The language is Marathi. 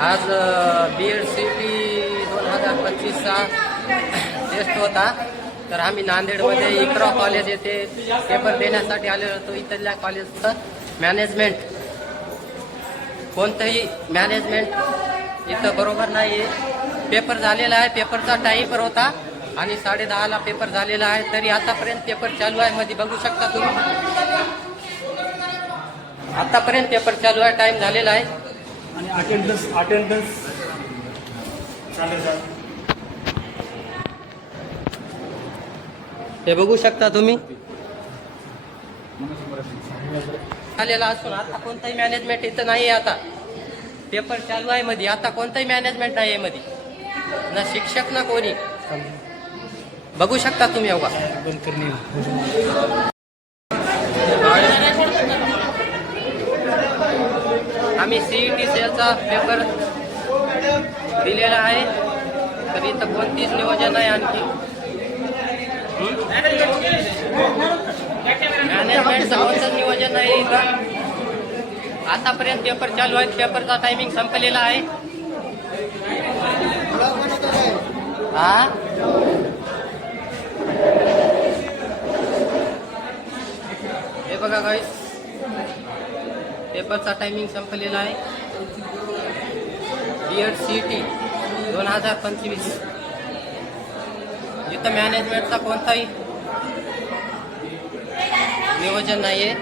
आज BEd CET 2025चा टेस्ट होता. तर आम्ही नांदेडमध्ये इकरा कॉलेज येथे पेपर देण्यासाठी आलेलो होतो. इथल्या कॉलेजचं मॅनेजमेंट कोणतंही मॅनेजमेंट इथं बरोबर नाही आहे. पेपर झालेला आहे, पेपरचा टाईमवर होता आणि 10:30ला पेपर झालेला आहे. तरी आतापर्यंत पेपर चालू आहे. मध्ये बघू शकता तुम्ही, आतापर्यंत पेपर चालू आहे, टाइम झालेला आहे. आणि अटेंडन्स हे बघू शकता तुम्ही, झालेला असून आता कोणताही मॅनेजमेंट इथं नाही आहे. आता पेपर चालू आहे मध्ये, आता कोणताही मॅनेजमेंट नाही आहे मध्ये, ना शिक्षक ना कोणी. बघू शकता तुम्ही. अवघा आम्ही CET सेलचा पेपर दिलेला आहे. तर इथं कोणतीच नियोजन आहे आणखी. मॅनेजमेंटचं कोणतंच नियोजन नाही इथं. आतापर्यंत पेपर चालू आहे, पेपरचा टायमिंग संपलेला आहे. हा हे बघा गाईस, पेपरचा टायमिंग संपलेला आहे. BEd CET 2025 इथं मॅनेजमेंटचा कोणताही नियोजन नाही आहे.